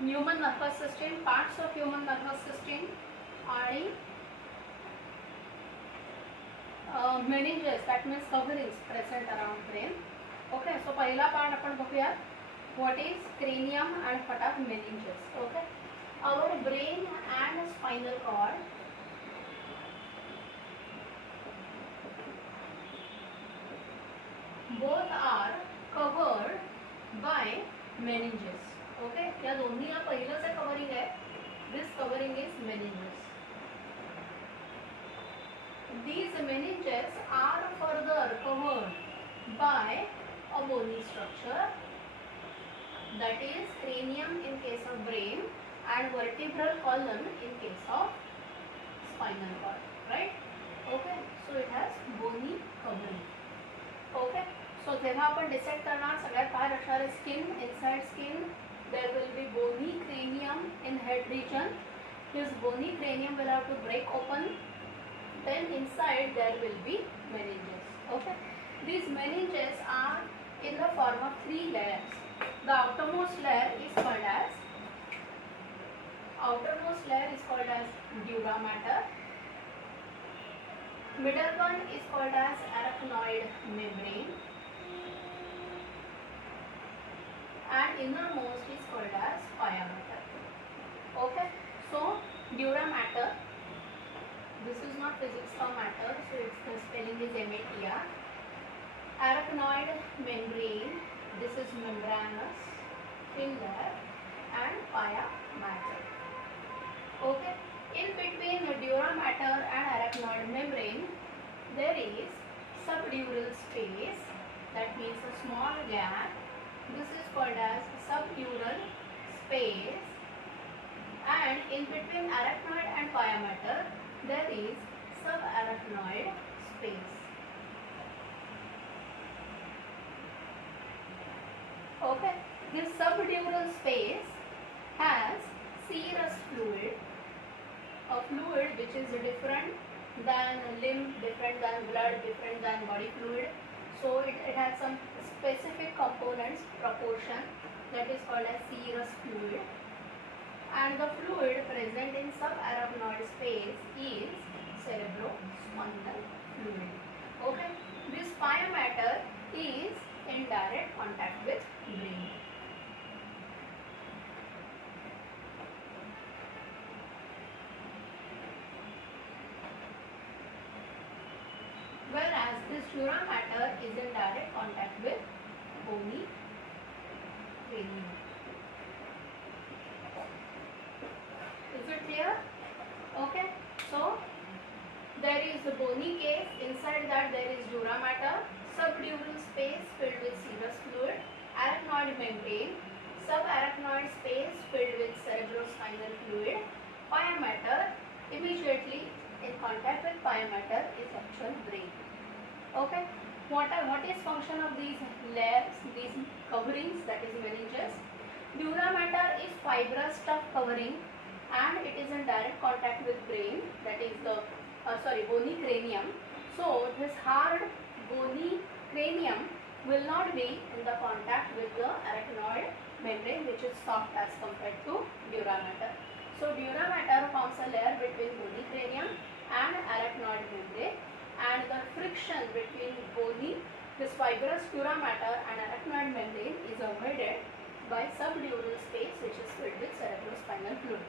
Human nervous system, parts of human nervous system आणि meninges, that means coverings present around brain. Okay, so पहिला part आपण बघूयात. What is cranium and what are meninges. Okay, our brain and spinal cord both are covered by meninges. Okay, या दोन्ही या पहिलंच आहे covering आहे. This covering is meninges. These meninges are further covered by a bony structure, that is cranium in case of brain and vertebral column in case of spinal cord, right? Okay, so it has bony covering. Okay, so जेव्हा आपण decide करणार सगळ्यात बाहेर असणार आहे skin. Inside skin there will be bony cranium in head region. This bony cranium will have to break open. Then inside there will be meninges. Okay, these meninges are in the form of 3 layers. The outermost layer is called as dura mater. Middle one is called as arachnoid membrane, and innermost is called as pia mater. Okay, so dura mater, this is not physics of matter, so its the spelling is M-A-T-R. Arachnoid membrane, this is membranous, thin layer, and pia mater. Okay, in between the dura mater and arachnoid membrane there is subdural space, that means a small gap. This is called as subdural space, and in between arachnoid and pia mater there is subarachnoid space. Okay, this subdural space has serous fluid, a fluid which is different than lymph, different than blood, different than body fluid. So it has some specific components, proportion, that is called as serous fluid. And the fluid present in subarachnoid space is cerebrospinal fluid. Okay, this pia mater is in direct contact with brain. Whereas this dura mater is in direct contact with bony cranium. Is it clear? Okay, so there is a bony case, inside that there is dura mater, subdural space filled with serous fluid, arachnoid membrane, subarachnoid space filled with cerebrospinal fluid, pia mater. Immediately in contact with pia mater is actual brain. Okay, what is function of these layers, these coverings, that is meninges? Dura mater is fibrous tough covering and it is in direct contact with brain, that is the bony cranium. So this hard bony cranium will not be in the contact with the arachnoid membrane, which is soft as compared to dura mater. So dura mater forms a layer between bony cranium and arachnoid membrane, and the friction between bony, this fibrous dura mater and arachnoid membrane is avoided by subdural space which is filled with cerebrospinal fluid.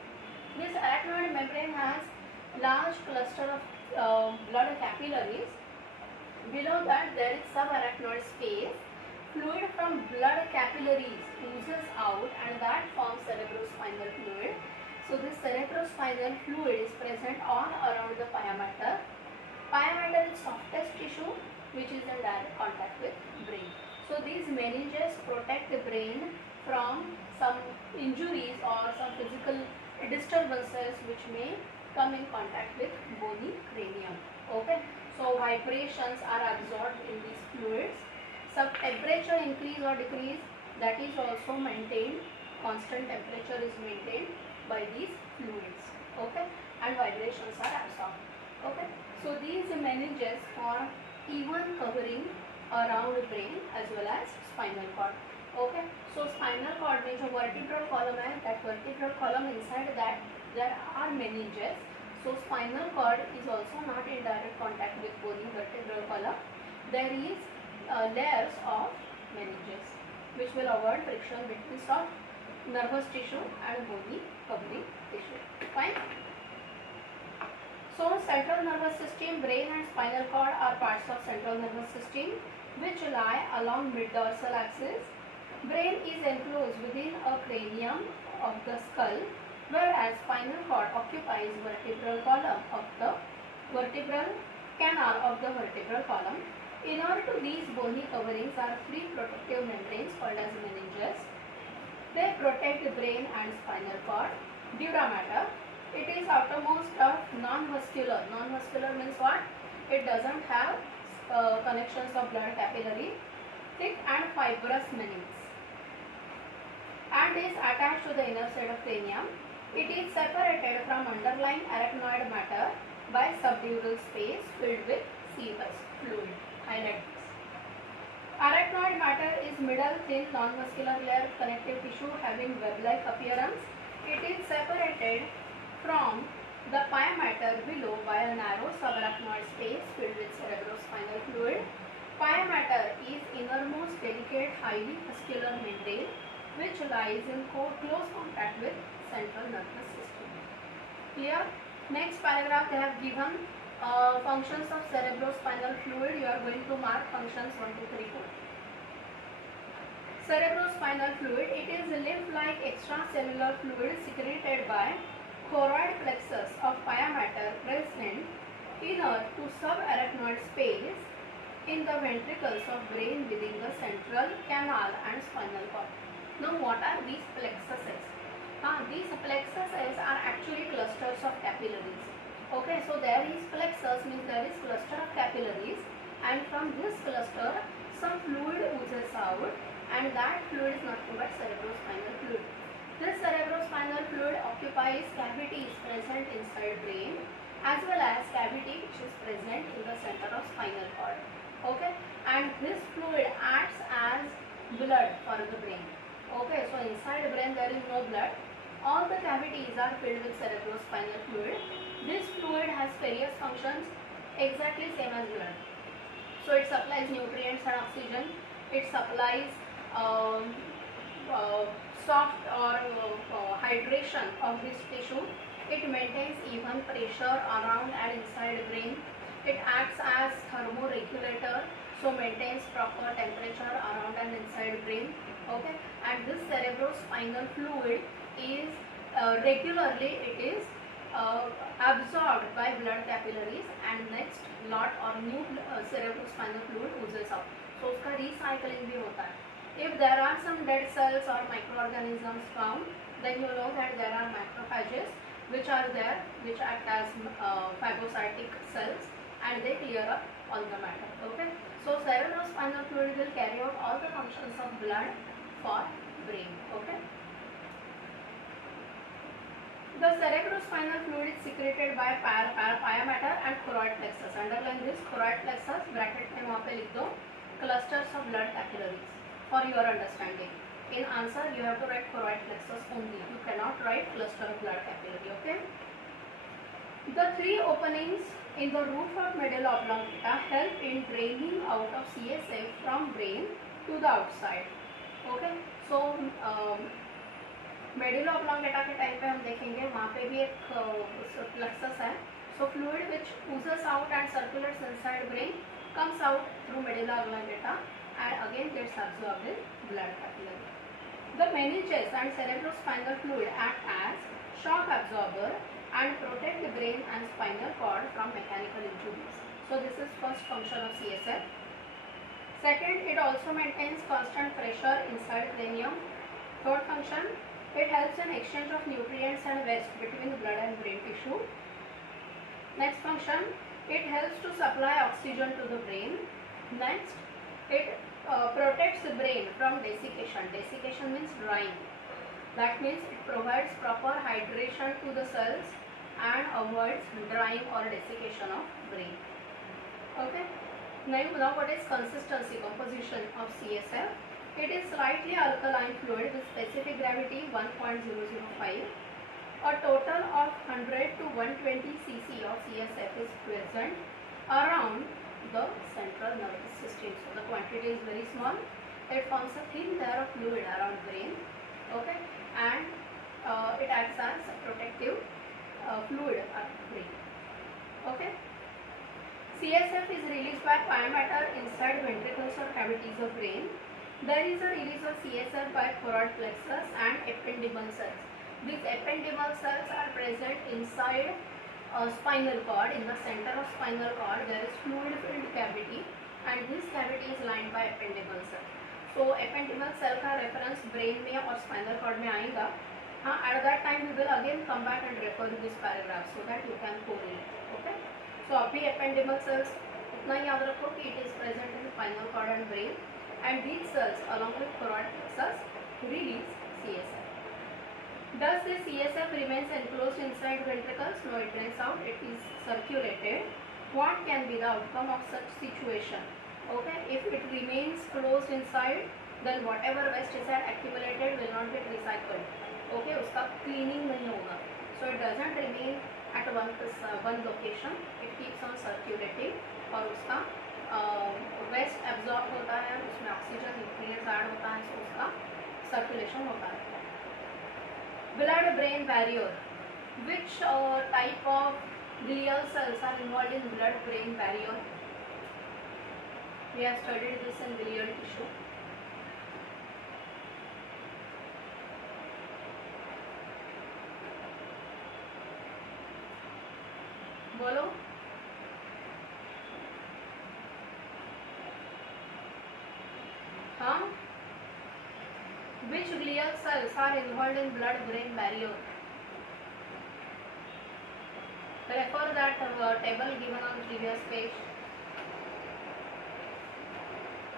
This arachnoid membrane has large cluster of blood capillaries. Below that there is subarachnoid space. Fluid from blood capillaries oozes out and that forms cerebrospinal fluid. So this cerebrospinal fluid is present all around the pia mater. Pia mater is softest tissue which is in direct contact with brain. So these meninges protect the brain from some injuries or some physical disturbances which may come in contact with bony cranium. Okay, so vibrations are absorbed in these fluids. Some temperature increase or decrease, that is also maintained. Constant temperature is maintained by these fluids. Okay, and vibrations are absorbed. Okay, so these meninges form even covering around brain as well as spinal cord. Okay, so spinal cord में जो vertebral column है, that vertebral column inside that there are meninges. So spinal cord is also not in direct contact with bony vertebral column. There is layers of meninges which will avoid friction between soft nervous tissue and bony covering tissue. Fine. So central nervous system, brain and spinal cord are parts of central nervous system which lie along mid-dorsal axis. Brain is enclosed within a cranium of the skull, whereas spinal cord occupies vertebral column of the vertebral canal of the vertebral column. Inner to these bony coverings are three protective membranes called as meninges. They protect the brain and spinal cord. Dura mater. It is outermost of non-vascular. Non-vascular means what? It doesn't have connections of blood capillary, thick and fibrous meninges, and is attached to the inner side of cranium. It is separated from underlying arachnoid matter by subdural space filled with sebous fluid. Highlight this. Arachnoid matter is middle thin non-muscular layer connective tissue having web-like appearance. It is separated from the pia mater below by a narrow subarachnoid space filled with cerebrospinal fluid. Pia mater is innermost delicate highly muscular membrane which lies in close contact with central nervous system. Clear? Next paragraph they have given functions of cerebrospinal fluid. You are going to mark functions 1, 2, 3, 4. Cerebrospinal fluid, it is lymph-like extracellular fluid secreted by choroid plexus of pia mater present inner to subarachnoid space in the ventricles of brain within the central canal and spinal cord. Now what are these plexuses? These plexuses are actually clusters of capillaries. Okay, so there is plexus means there is cluster of capillaries, and from this cluster some fluid oozes out, and that fluid is nothing but cerebrospinal fluid. This cerebrospinal fluid occupies cavities present inside brain as well as cavity which is present in the center of spinal cord. Okay, and this fluid acts as blood for the brain. Okay, so inside the brain there is no blood. All the cavities are filled with cerebrospinal fluid. This fluid has various functions exactly same as blood. So it supplies nutrients and oxygen. It supplies soft or hydration of this tissue. It maintains even pressure around and inside brain. It acts as thermoregulator, so maintains proper temperature around and inside brain. Okay, and this cerebrospinal fluid is regularly it is absorbed by blood capillaries, and next lot or new cerebrospinal fluid oozes out. So उसका recycling भी होता है. If there are some dead cells or microorganisms found, then you know that there are macrophages which are there, which act as phagocytic cells, and they clear up all the matter. Okay, so cerebrospinal fluid will carry out all the functions of blood for brain. Okay. The cerebrospinal fluid is secreted by pia mater and choroid plexus. Underline this choroid plexus, bracket में वहाँ पे लिख दो clusters of blood capillaries for your understanding. In answer you have to write choroid plexus only. You cannot write cluster of blood capillary. Okay. The three openings in the roof of medulla oblongata help in draining out of CSF from brain to the outside. Okay. So medulla oblongata के time पे हम देखेंगे वहाँ पे भी एक plexus है. So fluid which oozes out and circulates inside brain comes out through medulla oblongata and again gets absorbed in blood capillary. The meninges and cerebrospinal fluid act as shock absorber and protect the brain and spinal cord from mechanical injuries. So this is first function of CSF. Second, it also maintains constant pressure inside cranium. Third function, it helps in exchange of nutrients and waste between the blood and brain tissue. Next function, it helps to supply oxygen to the brain. Next, it protects the brain from desiccation. Desiccation means drying. That means it provides proper hydration to the cells and avoids drying or desiccation of brain. Okay. Now what is consistency, composition of CSF? It is slightly alkaline fluid with specific gravity 1.005. A total of 100 to 120 cc of CSF is present around the central nervous system. So the quantity is very small. It forms a thin layer of fluid around brain, okay, and it acts as a protective fluid around brain, okay. CSF is released by pia matter inside ventricles or cavities of brain. There is a release of CSF by choroid plexus and ependymal cells. These ependymal cells are present inside spinal cord. In the center of spinal cord there is fluid filled cavity, and this cavity is lined by ependymal cells. So ependymal cell का reference brain में और spinal cord में आएगा. हाँ, at that time we will again come back and refer to this paragraph so that you can correlate. Okay. So अभी ependymal cells उतना ही याद रखो कि it is present in spinal cord and brain, and these cells along with choroid plexus release CSF. Thus the CSF remains enclosed inside ventricles. No, it drains out. It is circulated. What can be the outcome of such situation? Okay, if it remains closed inside, then whatever waste is accumulated will not get recycled. Okay, उसका cleaning नहीं होगा. So it doesn't remain at one location. It keeps on circulating और उसका waste absorb होता है, उसमें oxygen nutrients add होता है, so उसका circulation होता है. Blood brain barrier. Which type of glial cells are involved in blood brain barrier? We have studied this in biliary tissue. बोलो. हाँ. Which glial cells are involved in blood brain barrier? Refer that table given on previous page.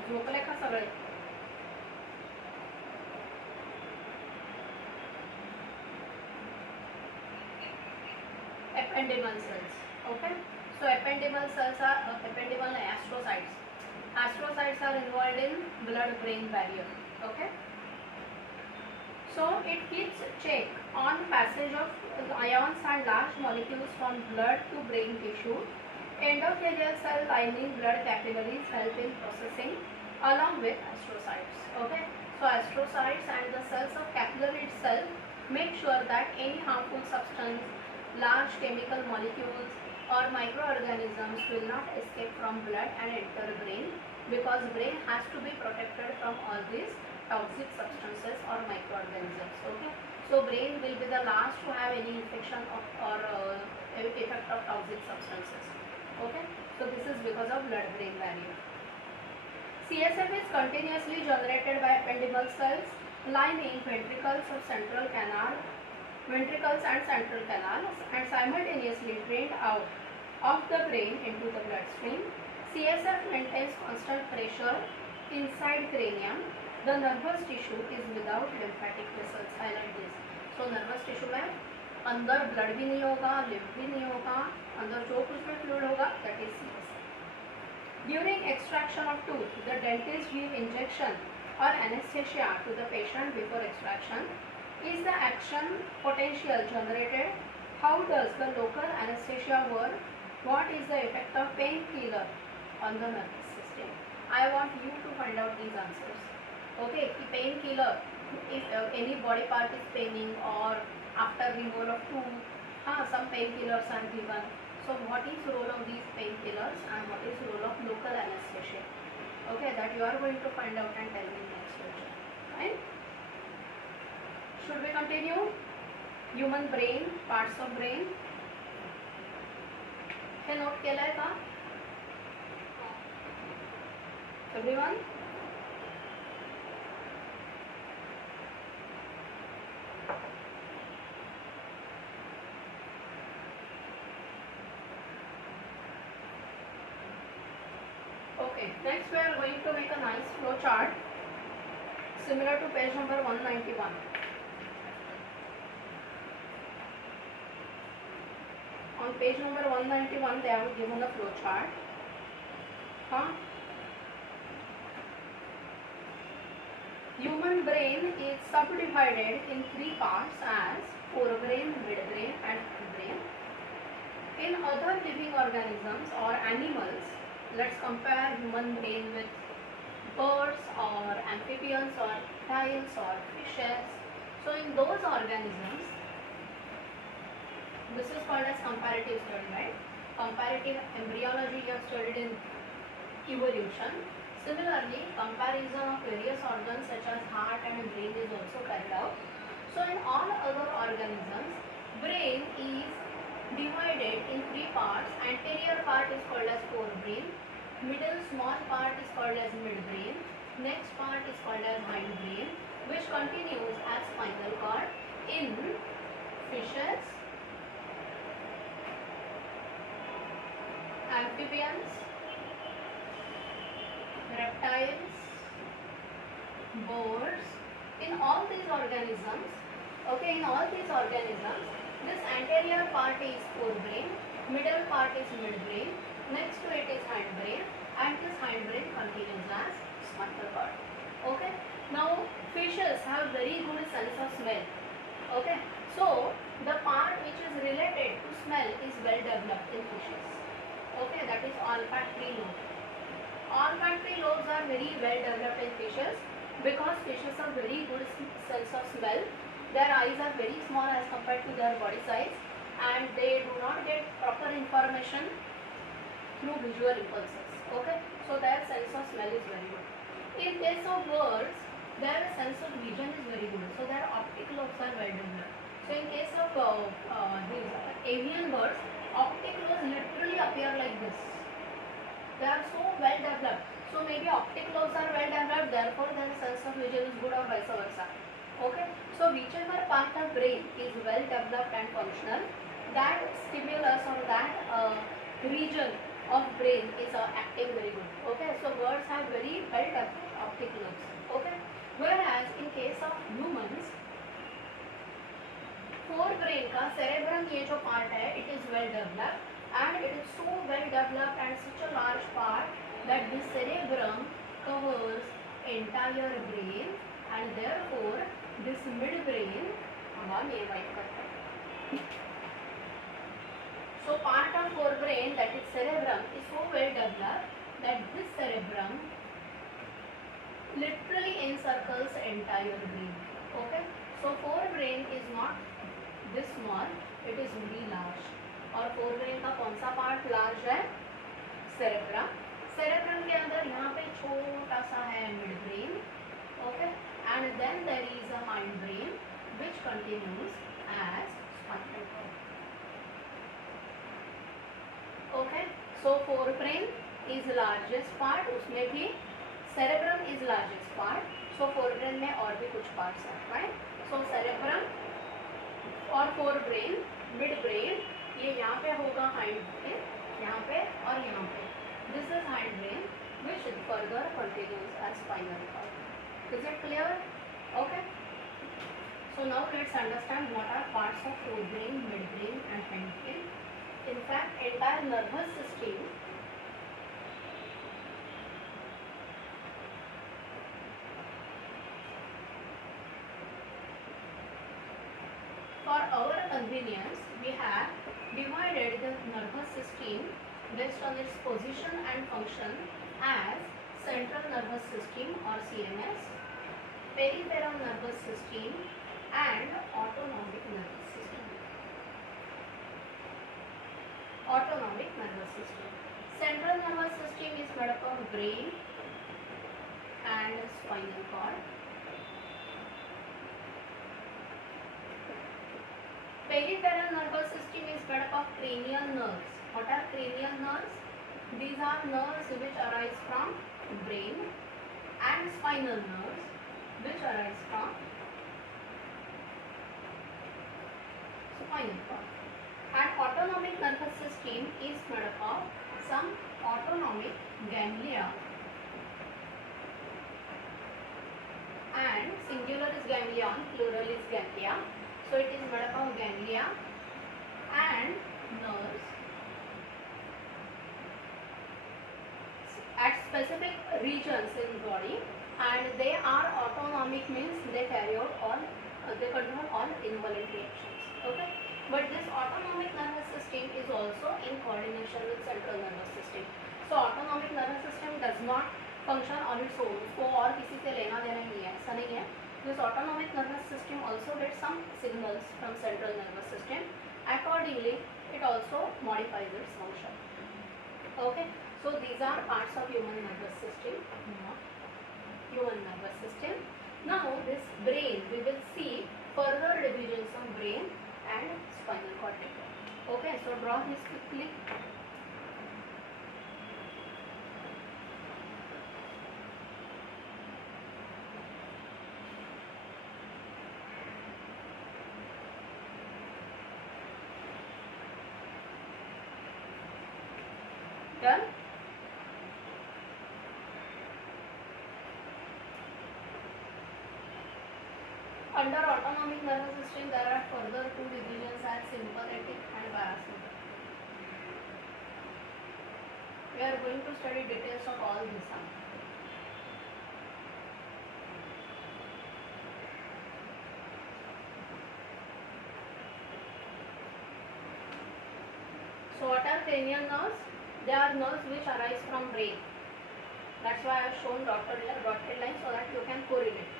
झोपले का सगळे. Ependymal cells. Okay. So ependymal cells are ependymal astrocytes. Astrocytes are involved in blood-brain barrier. Okay. So it keeps check on passage of ions and large molecules from blood to brain tissue. Endothelial cell lining blood capillaries help in processing along with astrocytes. Okay. So astrocytes and the cells of capillary itself make sure that any harmful substance, large chemical molecules or microorganisms will not escape from blood and enter brain, because brain has to be protected from all these toxic substances or microorganisms. Okay. So brain will be the last to have any infection of or effect of toxic substances. Okay. So this is because of blood-brain barrier. CSF is continuously generated by ependymal cells lining ventricles of central canal, ventricles and central canals, and simultaneously drained out of the brain into the bloodstream. CSF maintains constant pressure inside cranium. The nervous tissue is without lymphatic vessels. Highlight this. So nervous tissue में अंदर blood भी नहीं होगा, lymph भी नहीं होगा, अंदर जो कुछ भी fluid होगा that is CSF. During extraction of tooth, the dentist give injection or anesthesia to the patient before extraction. Is the action potential generated? How does the local anesthesia work? What is the effect of painkiller on the nervous system? I want you to find out these answers. Okay, the painkiller, if any body part is paining or after removal of tooth, some painkillers are given. So what is the role of these painkillers and what is the role of local anesthesia? Okay, that you are going to find out and tell me next lecture. Right? Should we continue? Human brain, parts of brain. हे note केलाय का? Everyone? Okay, next we are going to make a nice flow chart similar to page number 191. On page number 191 they have given a flow chart. Human brain is subdivided in three parts as forebrain, midbrain and hindbrain. In other living organisms or animals, let's compare human brain with birds or amphibians or reptiles or fishes. So in those organisms, this is called as comparative study, right? Comparative embryology you have studied in evolution. Similarly, comparison of various organs such as heart and brain is also carried out. So in all other organisms, brain is divided in three parts. Anterior part is called as forebrain, middle small part is called as midbrain, next part is called as hindbrain, which continues as spinal cord. In fishes, amphibians, reptiles, birds, in all these organisms, this anterior part is forebrain, middle part is midbrain, next to it is hindbrain, and this hindbrain continues as spinal cord. Okay. Now fishes have very good sense of smell. Okay. So the part which is related to smell is well developed in fishes. Okay, that is olfactory lobe. Olfactory lobes are very well developed in fishes because fishes have very good sense of smell. Their eyes are very small as compared to their body size, and they do not get proper information through visual impulses. Okay, so their sense of smell is very good. In case of birds, their sense of vision is very good, so their optic lobes are well developed. So in case of these avian birds, optic lobes literally appear like this. They are so well developed. So maybe optic lobes are well developed, therefore their sense of vision is good, or vice versa. Okay. So whichever part of brain is well developed and functional, that stimulus or that region of brain is acting very good. Okay. So birds have very well developed optic lobes. Okay. Whereas in case of humans, forebrain का cerebrum ये जो part है, it is well developed, and it is so well developed and such a large part that the cerebrum covers entire brain, and therefore this midbrain हम ये write करते हैं. So part of forebrain, that is cerebrum, is so well developed that this cerebrum literally encircles entire brain. Okay. So forebrain is not this small, it is very large. और forebrain का कौन सा part large है? Cerebrum. Cerebrum के अंदर यहाँ पे छोटा सा है mid brain. Okay. And then there is a hind brain which continues as spinal cord. Okay. So forebrain is largest part, उसमें भी cerebrum is largest part. So forebrain में और भी कुछ पार्ट्स हैं, राइट? सो सेरेब्रम और forebrain, mid brain, ये यहाँ पे होगा हाइंड ब्रेन, यहाँ पे और यहाँ पे. This is hind brain which further continues as spinal cord. Is it clear? Okay. So now let's understand what are parts of forebrain, midbrain and hindbrain. In fact, entire nervous system for our convenience, we have divided the nervous system based on its position and function as central nervous system or CNS, peripheral nervous system and autonomic nervous system. Autonomic nervous system. Central nervous system is made up of brain and spinal cord. Peripheral nervous system is made up of cranial nerves. What are cranial nerves? These are nerves which arise from brain, and spinal nerves which arise from spinal cord. And autonomic nervous system is made up of some autonomic ganglia, and singular is ganglion, plural is ganglia. So it is made up of ganglia and nerves at specific regions in body, and they are autonomic all involuntary actions. Okay, but this autonomic nervous system is also in coordination with central nervous system. So autonomic nervous system does not function on its own, उसको और किसी से लेना देना नहीं है, ऐसा नहीं है. This autonomic nervous system also gets some signals from central nervous system. Accordingly, it also modifies its function. Okay, so these are parts of human nervous system. Now this brain, we will see further divisions of brain and spinal cortex. Okay, so draw this quickly. Done? Under autonomic nervous system, there are further two divisions as sympathetic and parasympathetic. We are going to study details of all these. So what are cranial nerves? They are nerves which arise from brain. That's why I have shown dotted line so that you can correlate.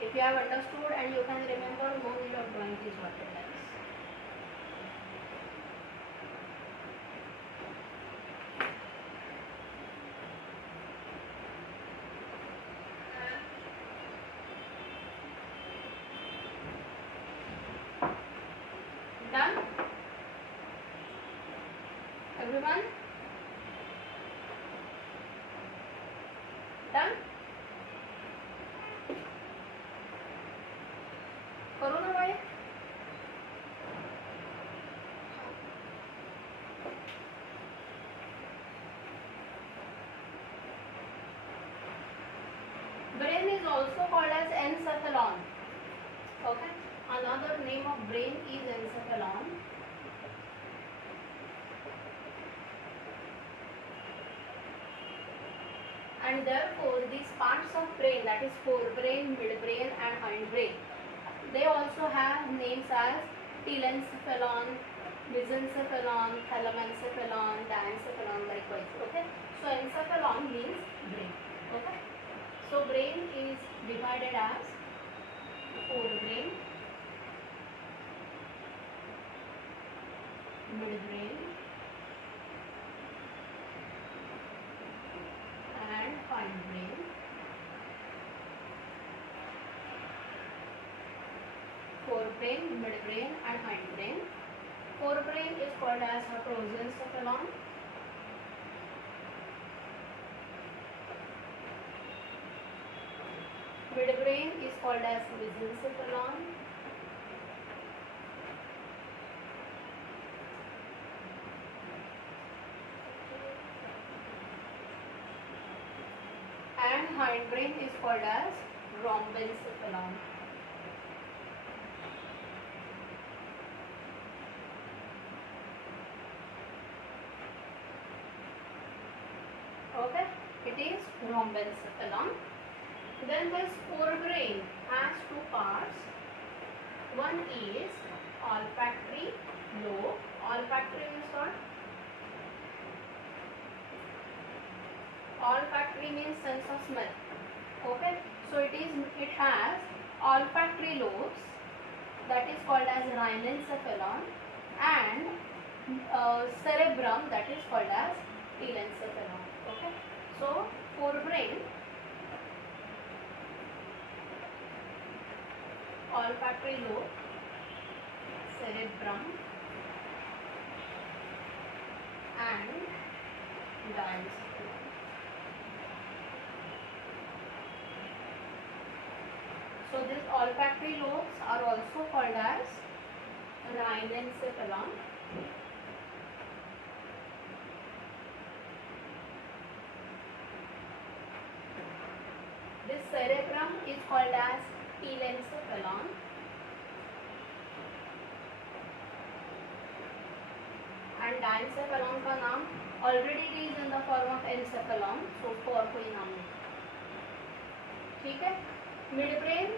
If you have understood and you can remember, no need of drawing these dotted lines. Done? Everyone? Done? करो ना भाई. Brain is also called as encephalon. Okay, another name of brain is encephalon. And therefore these parts of brain, that is forebrain, midbrain and hindbrain, they also have names as telencephalon, mesencephalon, thalamencephalon, diencephalon, likewise. Okay, so encephalon means brain. Okay, so brain is divided as forebrain, midbrain and hindbrain. Forebrain, midbrain and hindbrain. Forebrain is called as prosencephalon. Midbrain is called as mesencephalon. And hindbrain is called as rhombencephalon. Okay, it is rhombencephalon. Then this forebrain has two parts. One is olfactory lobe. Olfactory means what? Olfactory means sense of smell. Okay, so it has olfactory lobes, that is called as rhinencephalon, and cerebrum, that is called as telencephalon. Okay, so forebrain, olfactory lobe, cerebrum and diencephalon. So these olfactory lobes are also called as rhinencephalon. This cerebrum is called as telencephalon. And diencephalon का नाम already is in the form of encephalon, so उसको और कोई नाम नहीं. ठीक है. Midbrain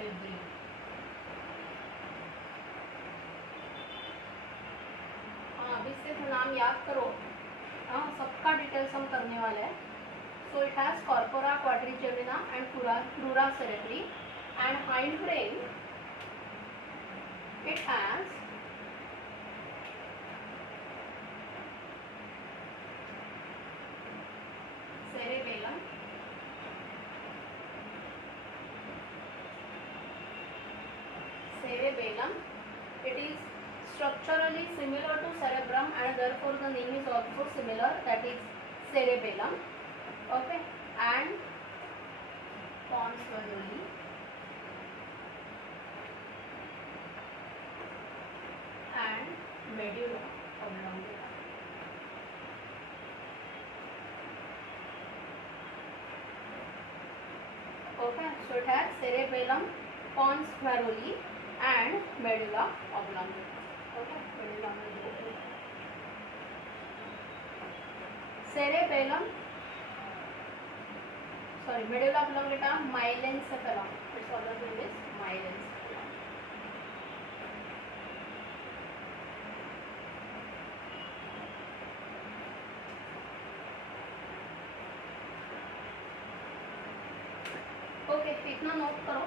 cerebri. हाँ अभी सिर्फ नाम याद करो, हाँ सबका डिटेल्स हम करने वाले हैं. So it has corpora quadrigemina and crura cerebri, and hindbrain it has cerebellum, it is structurally similar to cerebrum and therefore the name is also similar, that is cerebellum. Okay, and pons valuoli and medulla oblongata. Okay, so it has cerebellum, pons valuoli and medulla oblongata. Okay, medulla oblongata. Cerebellum, sorry, medulla oblongata, myelencephalon. Its other name is myelencephalon. Okay, इतना note करो.